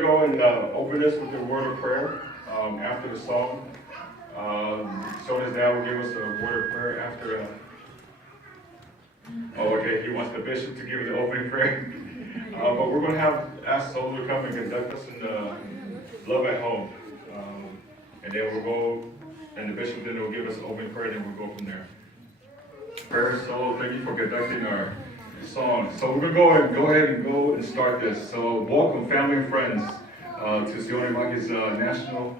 going to go and open this with a word of prayer after the song. Sione's dad will give us a word of prayer after. Okay, he wants the bishop to give the opening prayer. But we're going to ask Solo to come and conduct us in Love at Home. And then we'll go, and the bishop then will give us an opening prayer, and then we'll go from there. Prayer, Solo, thank you for conducting our song. So we're going to go ahead and start this. So welcome, family and friends, to Sione Vaki's national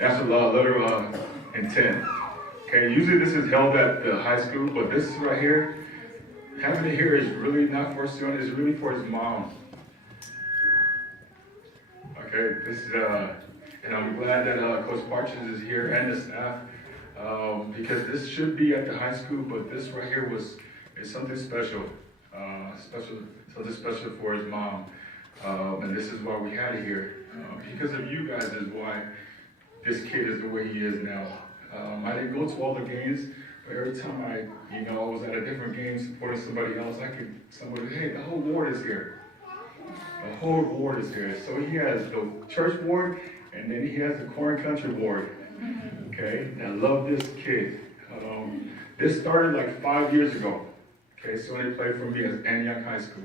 letter intent. Okay, usually this is held at the high school, but this right here, having it here is really not for Sione, it's really for his mom. Okay, this is, and I'm glad that Coach Partridge is here and the staff, because this should be at the high school, but this right here is something special, something special for his mom, and this is why we had it here. Because of you guys is why this kid is the way he is now. I didn't go to all the games, but every time I was at a different game supporting somebody else, somebody, hey, the whole ward is here. The whole ward is here. So he has the church ward, and then he has the corn country ward. Okay, and I love this kid. This started like 5 years ago. Okay, so he played for me at Antioch High School.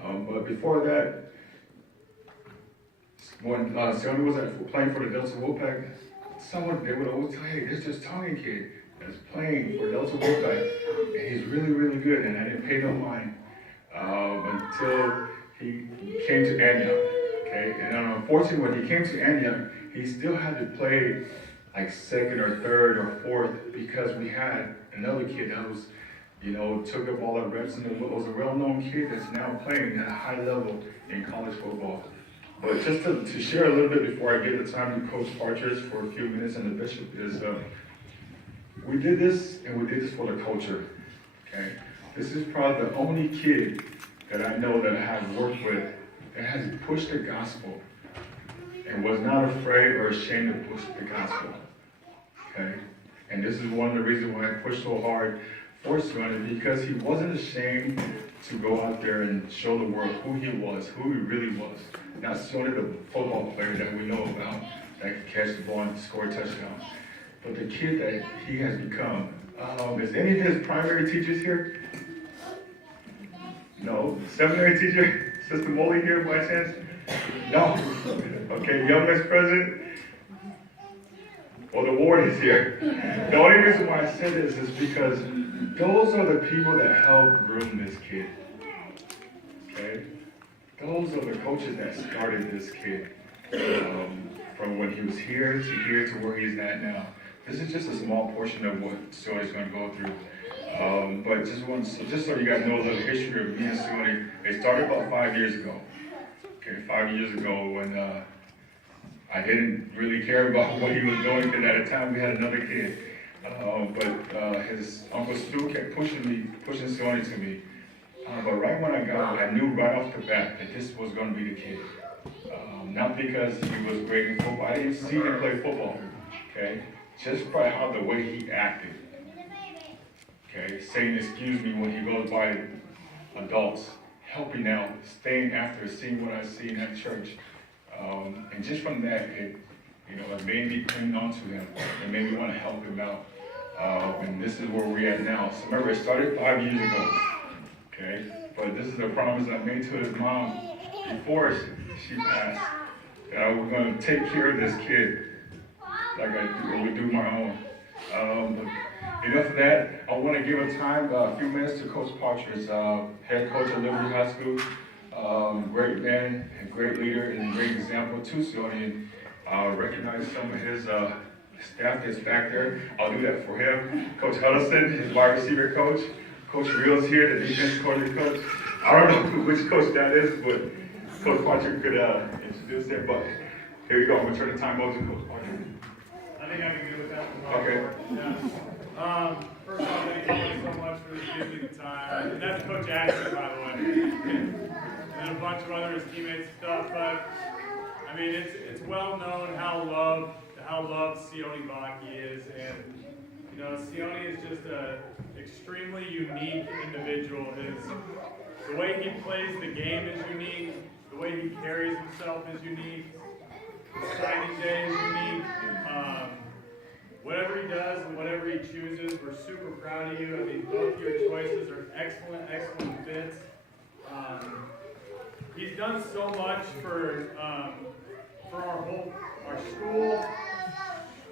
But before that, when Sione was playing for the Delta Wolfpack, they would always tell, hey, this just Tongan kid that's playing for Delta Wolfpack, and he's really, really good, and I didn't pay no mind until he came to Antioch, okay? And unfortunately, when he came to Antioch, he still had to play like second or third or fourth because we had another kid that was, took up all the reps, and was a well-known kid that's now playing at a high level in college football. But just to share a little bit before I give the time to Coach Partridge for a few minutes and the bishop is, we did this for the culture, okay? This is probably the only kid that I know that I have worked with that has pushed the gospel and was not afraid or ashamed to push the gospel, okay? And this is one of the reasons why I pushed so hard for Sione, because he wasn't ashamed to go out there and show the world who he was, who he really was. Not Sione, the football player that we know about, that can catch the ball and score a touchdown, but the kid that he has become. Is any of his primary teachers here? No. Seminary teacher? Sister Molly here by chance? No. Okay, young Vice President? Well, the ward is here. The only reason why I said this is because those are the people that helped groom this kid. Okay? Those are the coaches that started this kid from when he was here to where he's at now. This is just a small portion of what Sione is going to go through. But just so you guys know a little history of me and Sione, it started about 5 years ago. Okay, 5 years ago when I didn't really care about what he was doing, because at the time we had another kid. But his Uncle Stu kept pushing Sione to me. But right when I got it, I knew right off the bat that this was going to be the kid. Not because he was great in football. I didn't see him play football. Okay, just by how the way he acted. Okay, saying excuse me when he goes by adults, helping out, staying after, seeing what I see in that church. And just from that, it made me cling on to him. It made me want to help him out. And this is where we're at now. So remember, it started 5 years ago. Okay, but this is a promise I made to his mom before she passed, that I was going to take care of this kid like I would do my own. But enough of that. I want to give a few minutes to Coach Partridge, head coach at Liberty High School. Great man, and great leader, and great example to Sione. Recognize some of his staff that's back there. I'll do that for him. Coach Huddleston, his wide receiver coach. Coach Reels here, the defense coach. I don't know which coach that is, but Coach Partridge could introduce him. But here you go. I'm going to turn the time over to Coach Partridge. I think I can do with that one. Okay. Yeah. First of all, thank you so much for giving me the time. And that's Coach Ashton, by the way. And a bunch of other his teammates and stuff. But I mean, it's well known how loved Sione Vaki is, and Sione is just a extremely unique individual. The way he plays the game is unique. The way he carries himself is unique. His signing day is unique. Whatever he does and whatever he chooses, we're super proud of you. I mean, both your choices are excellent, excellent fits. He's done so much for our school,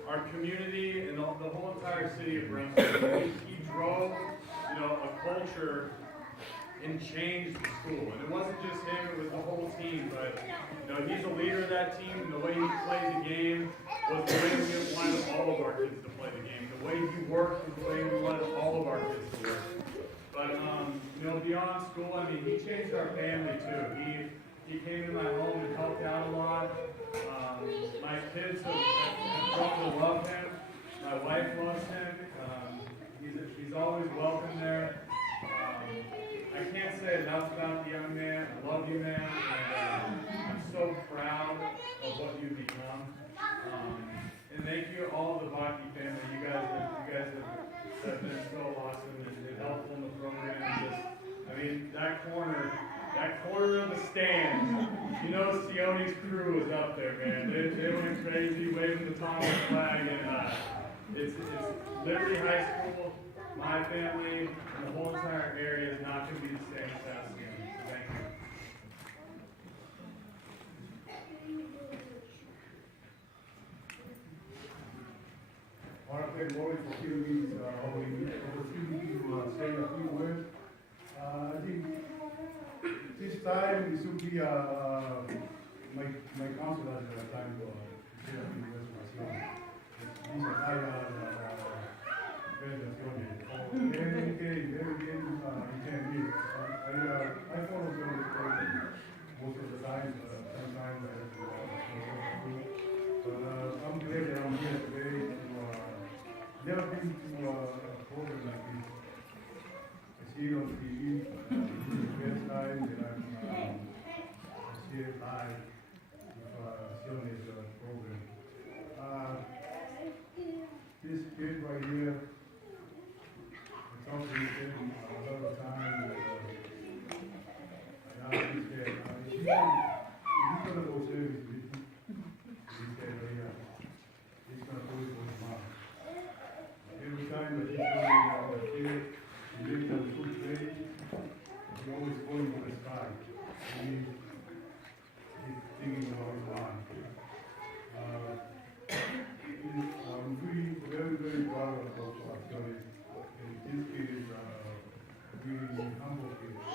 our community, and the whole entire city of Brunswick. He drove, a culture and changed the school. And it wasn't just him, it was the whole team. But he's a leader of that team, and the way he played the game was the way we wanted all of our kids to play the game. The way he worked was the way we wanted all of our kids to work. But beyond school, I mean, he changed our family too. He came to my home and helped out a lot. My kids have grown to love him. My wife loves him. He's always welcome there. I can't say enough about the young man. I love you, man. And I'm so proud of what you've become. And thank you, all the Vaki family. You guys have been so awesome and helpful in the program. That corner of the stand, Sione's crew was up there, man. They went crazy, waving the Thomas flag, and it's Liberty High School, my family, and the whole entire area is not going to be the same without Sione. So thank you. I want to thank Lori for giving me the opportunity to say a few words. I think this time it should be my council has time to say a few words for Sione. These are president Sione. Very good, you can meet. I follow Sione most of the time, sometimes I have to but I'm glad that I'm here today to never been to a program like this. I see it on TV, this is the first time that I see it live with Sione's program. This kid right here, I talked to him a lot of times. I asked this kid, he's going to go service with me. He said, he's going to go with his mom. Every time that he's going to kid, he lives on food plate, he's always going to the sky. He's thinking about his mom. I'm really very proud of Sione. This kid is really humble kid. The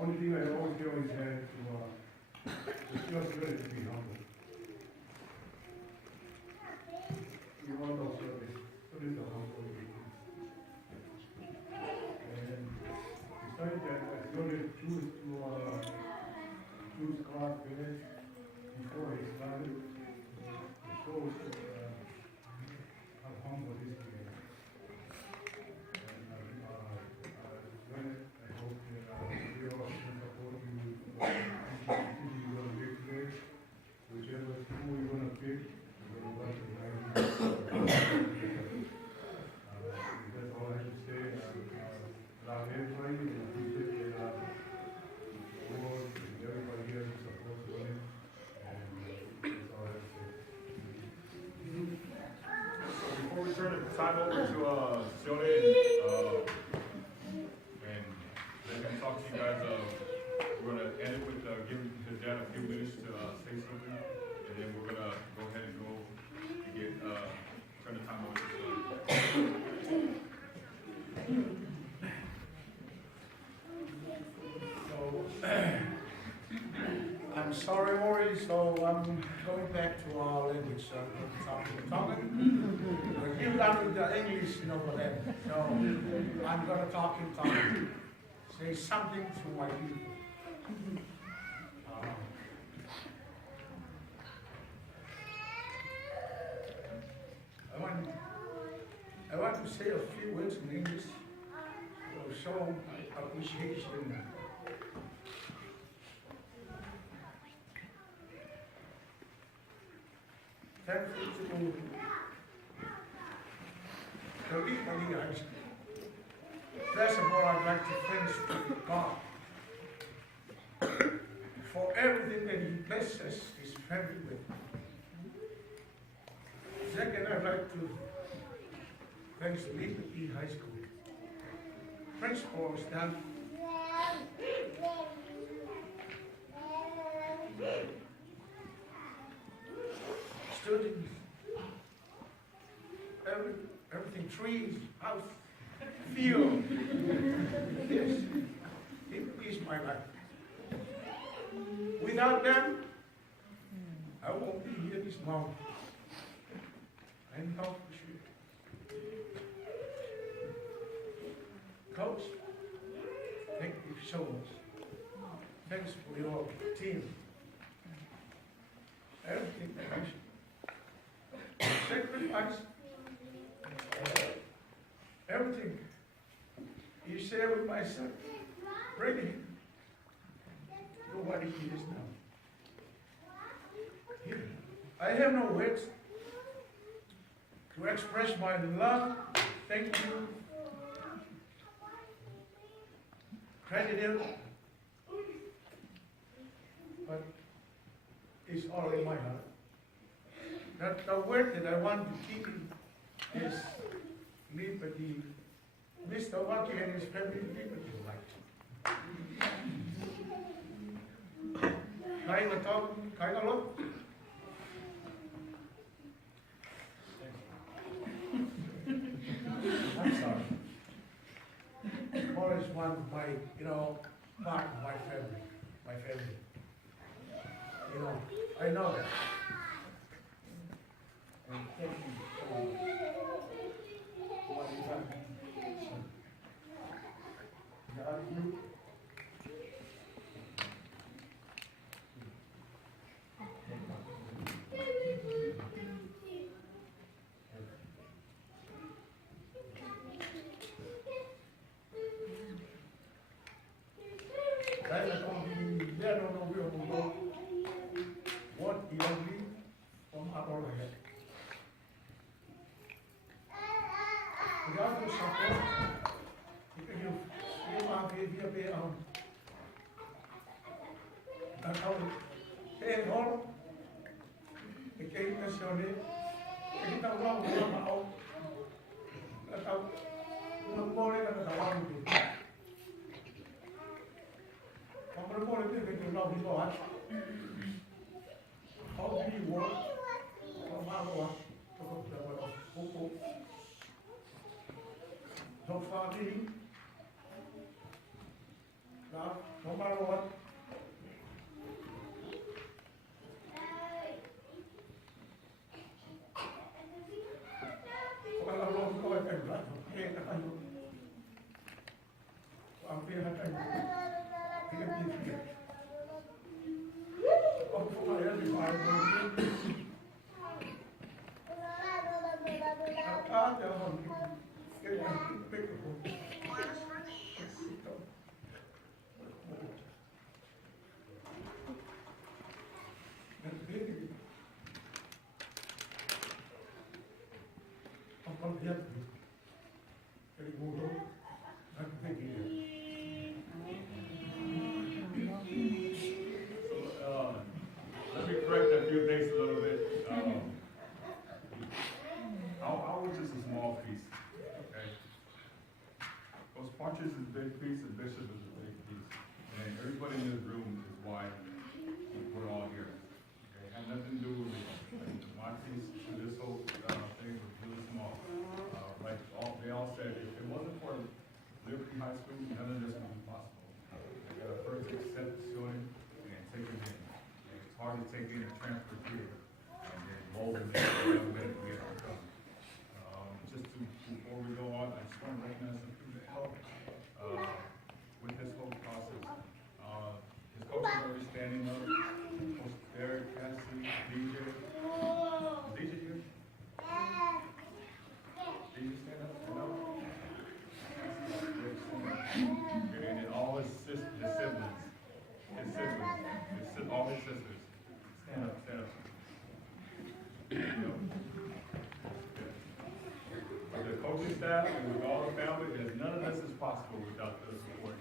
only thing I always tell his dad to just ready to be humble. You want no service. So this is a humble kid. And besides that, Sione choose Clark Village before he started. It shows how humble this kid is. And I hope that we all can support you. You're going to pick today. Whichever school you're going to pick, you're going to work with that's all I have to say. Love everybody and appreciate that board and everybody here who supports women. And that's all I have to say. Before we turn the time over to Sione and let him talk to you guys, we're going to end it with giving his dad a few minutes to say something, and then we're going to go ahead and go and get turn the time over to Sione. I'm sorry, Maury, so I'm going back to our language. I'm talking. But you done with the English, for that. So I'm going to talk in Tongan. Say something to my people. I want to say a few words in English to show appreciation. Thankful to the people here. First of all, I'd like to thank God for everything that He blesses His family with. Second, I'd like to thank Liberty High School. Principals done students, everything, trees, house, field. Yes, it is my life. Without them, I won't be here this long. I know for sure. Coach, thank you so much. Thanks for your team. Everything that you sacrifice, everything you share with my son, bring him to what he is now. I have no words to express my love, thank you, gratitude, but it's all in my heart. That the word that I want to keep is liberty. Mr. Vaki and his family, liberty life. Kind of talk, kind of look. I'm sorry. More is one of my, part of my family. My family. I know that. And thank you for what you have done. God, you. What you need from our head. Without your support, you are very that's how it all became a Sione. Kita tahu kita mau, kita tahu kita boleh kita tahu itu. Kamu boleh kita tahu itu apa? How do you work from our so far now, no matter what, Let me correct a few things a little bit. I was just a small piece, okay? Those punches is a big piece, and Bishop is a big piece. And everybody in this room is why we're all here. Okay? It had nothing to do with me. My piece to this whole thing was really small. They all said, if it wasn't for Liberty High School, none of this would be possible. I got to first accept Sione and take it in. And it's hard to take in a transfer here and then mold it into the way we have become. Before we go on, I just want to recognize some people that helped with this whole process. His coaches are already standing up. Coach Derek, Cassie, DJ. Is DJ here? DJ stand up? Stand up. And then all his siblings. All his sisters. Stand up, stand up. With the coaching staff and with all the family, none of this is possible without their support.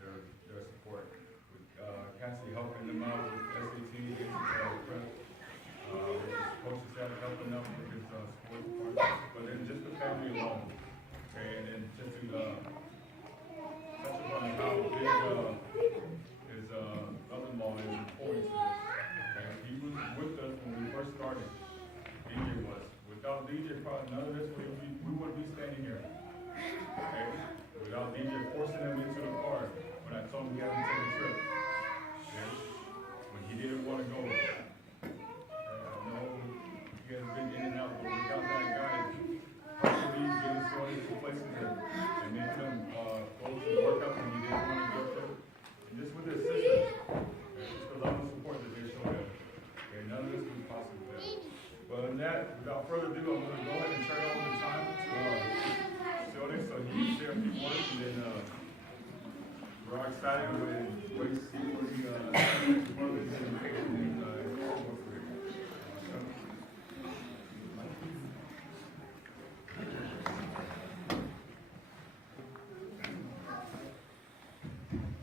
Their support with stepping up with his sports department, but then just the family alone. Okay, and then just to touch upon how big his mother-in-law is important to this. Okay, he was with us when we first started. DJ was. Without DJ, probably none of this we wouldn't be standing here. Okay, without DJ forcing him into the car when I told him we had to take a trip. Okay, when he didn't want to go. I know he has been in and out, but without that guy, constantly getting Sione to places and making him go to the workout when he didn't want to go to. And just with his sisters, just the love and support that they show him. Okay, none of this would be possible there. But in that, without further ado, I'm going to go ahead and turn over the time to Sione so he can share a few words, and then we're all excited and wait to see what he brothers and patients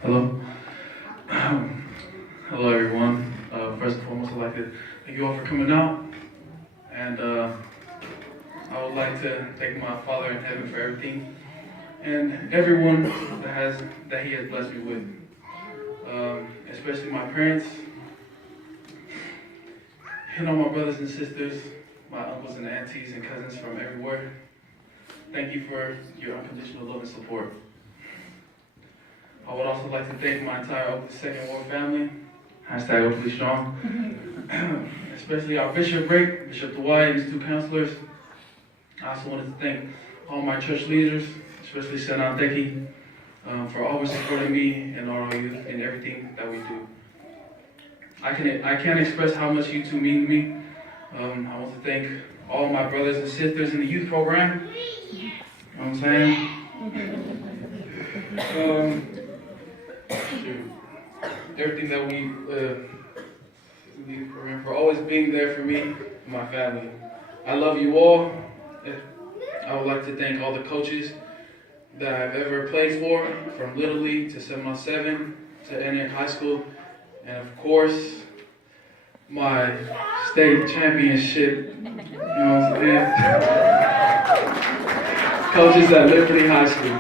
Hello. Hello, everyone. First and foremost, I'd like to thank you all for coming out. And I would like to thank my Father in heaven for everything and everyone that He has blessed me with. Especially my parents, and all my brothers and sisters, my uncles and aunties and cousins from everywhere. Thank you for your unconditional love and support. I would also like to thank my entire Oakland Second Ward family, hashtag Oakland Strong, especially our Bishop Rick, Bishop Dwight, and his two counselors. I also wanted to thank all my church leaders, especially Sione Vaki, for always supporting me and our youth in everything that we do. I can't express how much you two mean to me. I want to thank all my brothers and sisters in the youth program. You know what I'm saying? Everything that we for always being there for me and my family. I love you all. I would like to thank all the coaches that I've ever played for, from Little League to 7-on-7 to Antioch High School, and of course, my state championship, you know what I'm saying? Coaches at Liberty High School.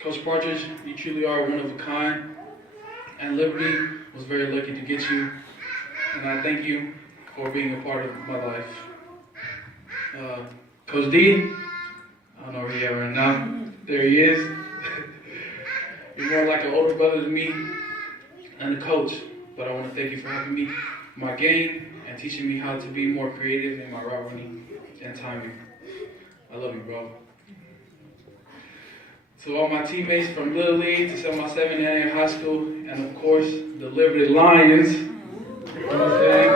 Coach Partridge, you truly are one of a kind, and Liberty was very lucky to get you, and I thank you for being a part of my life. Coach D, I don't know where he is right now. There he is. You're more like an older brother to me and a coach, but I want to thank you for helping me in my game and teaching me how to be more creative in my route running and timing. I love you, bro. To all my teammates from Little League to 7-on-7 and Antioch High School, and of course, the Liberty Lions. You know what I'm saying?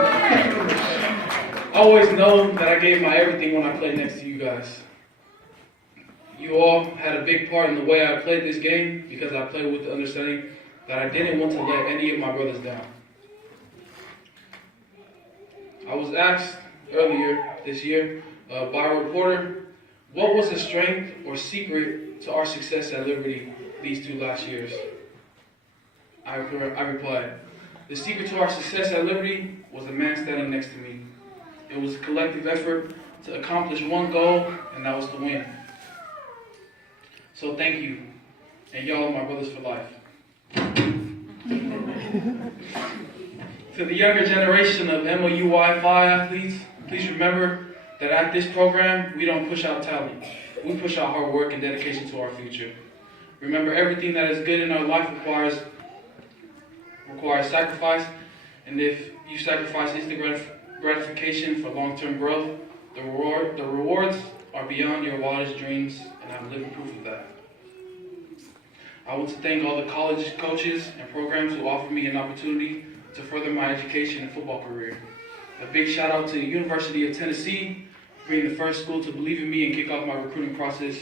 Always know that I gave my everything when I played next to you guys. You all had a big part in the way I played this game because I played with the understanding that I didn't want to let any of my brothers down. I was asked earlier this year by a reporter, what was the strength or secret to our success at Liberty these 2 last years? I replied, the secret to our success at Liberty was the man standing next to me. It was a collective effort to accomplish one goal, and that was to win. So thank you, and y'all are my brothers for life. To the younger generation of MOUI Phi athletes, please remember that at this program, we don't push out talent. We push out hard work and dedication to our future. Remember, everything that is good in our life requires sacrifice, and if you sacrifice instant gratification for long-term growth, the rewards are beyond your wildest dreams, and I'm living proof of that. I want to thank all the college coaches and programs who offered me an opportunity to further my education and football career. A big shout out to the University of Tennessee for being the first school to believe in me and kick off my recruiting process,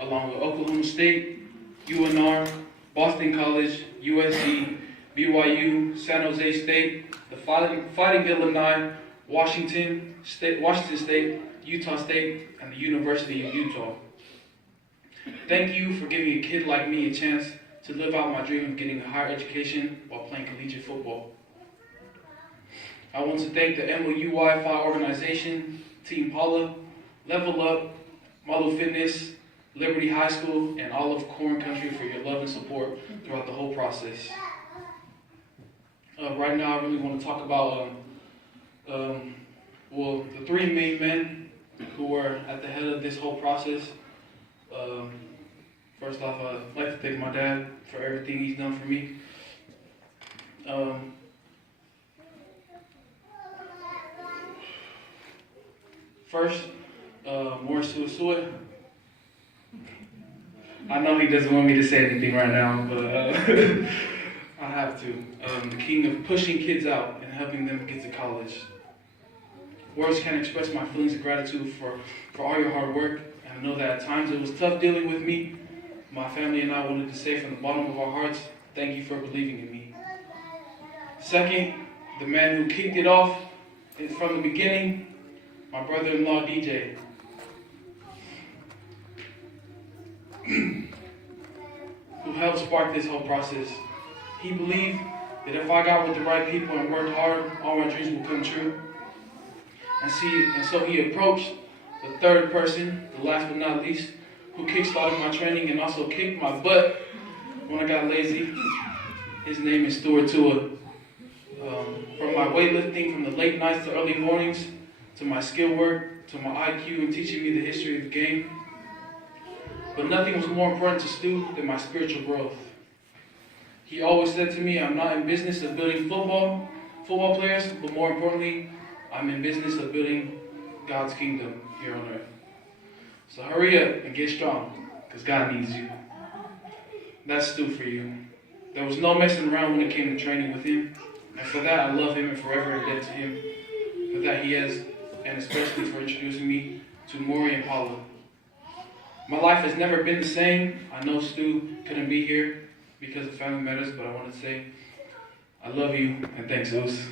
along with Oklahoma State, UNR, Boston College, USC, BYU, San Jose State, the Fighting Illini, Washington State, Utah State, and the University of Utah. Thank you for giving a kid like me a chance to live out my dream of getting a higher education while playing collegiate football. I want to thank the MOUI Phi organization, Team Paula, Level Up, Model Fitness, Liberty High School, and all of Corn Country for your love and support throughout the whole process. Right now, I really want to talk about the three main men who were at the head of this whole process. First off, I'd like to thank my dad for everything he's done for me. First, Morris Suicide. I know he doesn't want me to say anything right now, but I have to. The king of pushing kids out and helping them get to college. Words can't express my feelings of gratitude for all your hard work, and I know that at times it was tough dealing with me. My family and I wanted to say from the bottom of our hearts, thank you for believing in me. Second, the man who kicked it off from the beginning, my brother-in-law, DJ. Who helped spark this whole process. He believed that if I got with the right people and worked hard, all my dreams would come true. And so he approached the third person, the last but not least, who kickstarted my training and also kicked my butt when I got lazy. His name is Stuart Tua. From my weightlifting, from the late nights to early mornings, to my skill work, to my IQ and teaching me the history of the game. But nothing was more important to Stu than my spiritual growth. He always said to me, I'm not in business of building football players, but more importantly, I'm in business of building God's kingdom here on earth. So hurry up and get strong, because God needs you. That's Stu for you. There was no messing around when it came to training with him. And for that, I love him and forever indebted to him. For that he has, and especially for introducing me to Maury and Paula. My life has never been the same. I know Stu couldn't be here because of family matters, but I want to say I love you and thanks, Oos.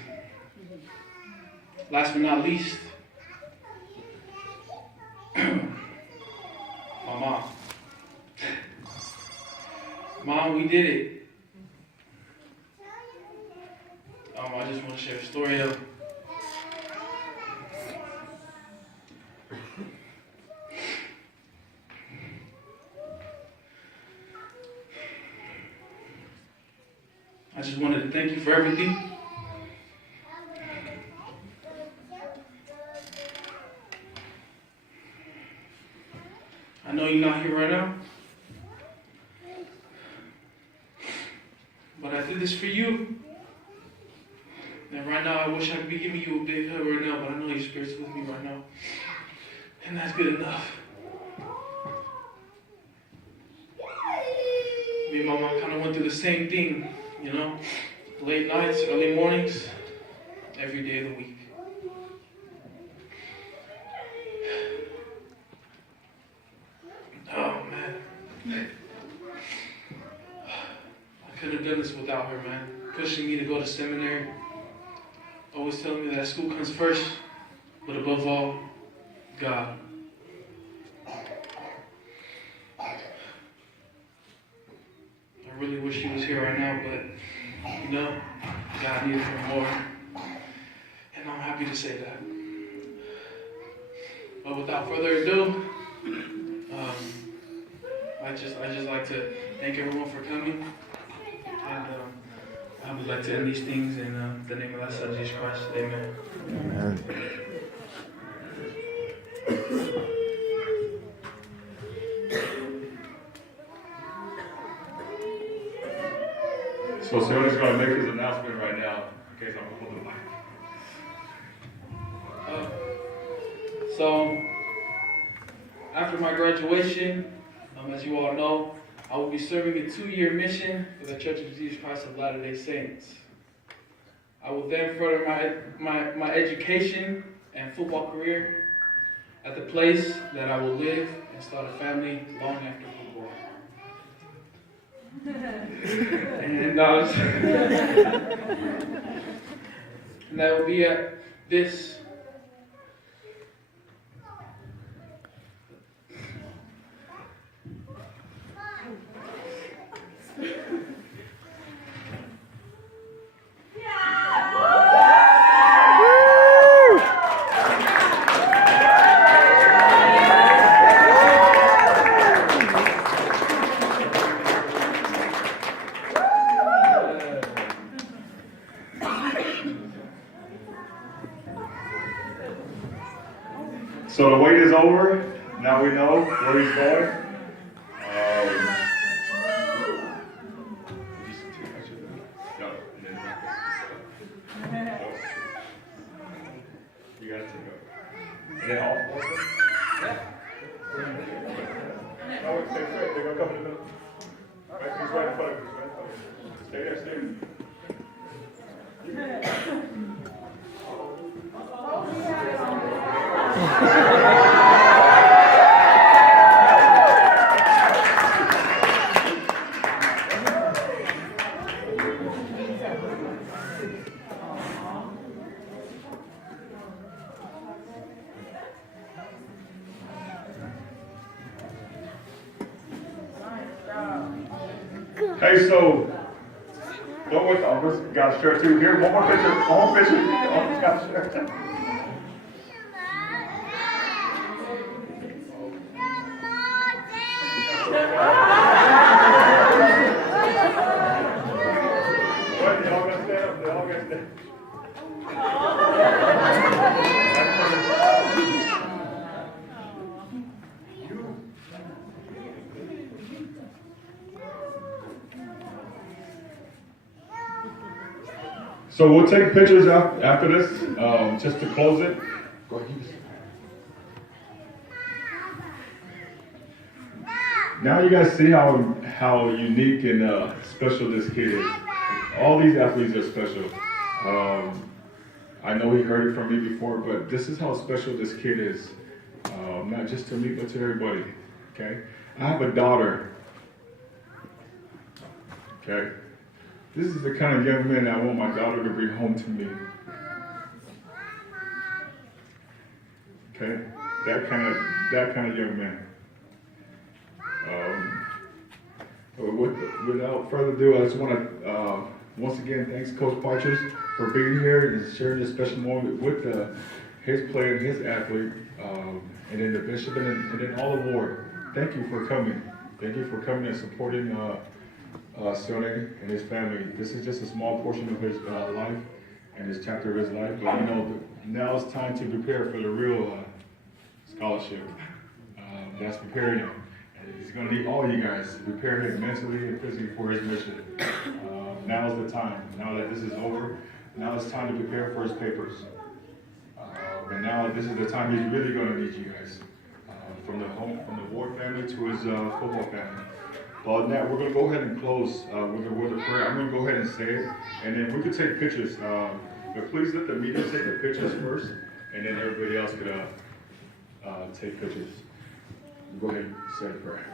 Last but not least, my mom. Mom, we did it. I just want to share a story though. I just wanted to thank you for everything. I know you're not here right now, but I did this for you. And right now, I wish I could be giving you a big hug right now, but I know your spirit's with me right now. And that's good enough. Me and my mom kind of went through the same thing, you know? Late nights, early mornings, every day of the week. Oh, man. I couldn't have done this without her, man. Pushing me to go to seminary. Always telling me that school comes first, but above all, God. I really wish she was here right now, but you know, God needed her more. And I'm happy to say that. But without further ado, I just like to thank everyone for coming. And I would like to end these things in the name of our Son, Jesus Christ. Amen. Amen. So Sione's going to make his announcement right now. In case I'm holding the mic. So, after my graduation, as you all know, I will be serving a 2-year mission for the Church of Jesus Christ of Latter-day Saints. I will then further my education and football career at the place that I will live and start a family long after football. And that will be at this So the wait is over. Now we know where he's going. You guys take over. And then all four of them? No, stay straight. They're gonna come in the middle. Right, he's right in front of you. Right in front of you. Stay there, stay there. Hey, so don't wait. I just got a shirt too. Here, one more picture. One more picture. Oh, got a shirt. What? Y'all gonna stand up? Y'all gonna stand? So we'll take pictures after this, just to close it. Go ahead. Now you guys see how unique and special this kid is. All these athletes are special. I know he heard it from me before, but this is how special this kid is. Not just to me, but to everybody. Okay? I have a daughter. Okay? This is the kind of young man I want my daughter to bring home to me. Okay? That kind of young man. Without further ado, I just want to once again thanks Coach Partridge for being here and sharing this special moment with his player, his athlete, and then the bishop and then all the ward. Thank you for coming. Thank you for coming and supporting Sione and his family. This is just a small portion of his life and his chapter of his life, but now it's time to prepare for the real scholarship. That's preparing him. And he's going to need all you guys to prepare him mentally and physically for his mission. Now is the time. Now that this is over, now it's time to prepare for his papers. And now this is the time he's really going to need you guys. From the Ward family to his football family. But now we're going to go ahead and close with a word of prayer. I'm going to go ahead and say it, and then we could take pictures. But please let the media take the pictures first, and then everybody else could take pictures. Go ahead and say a prayer.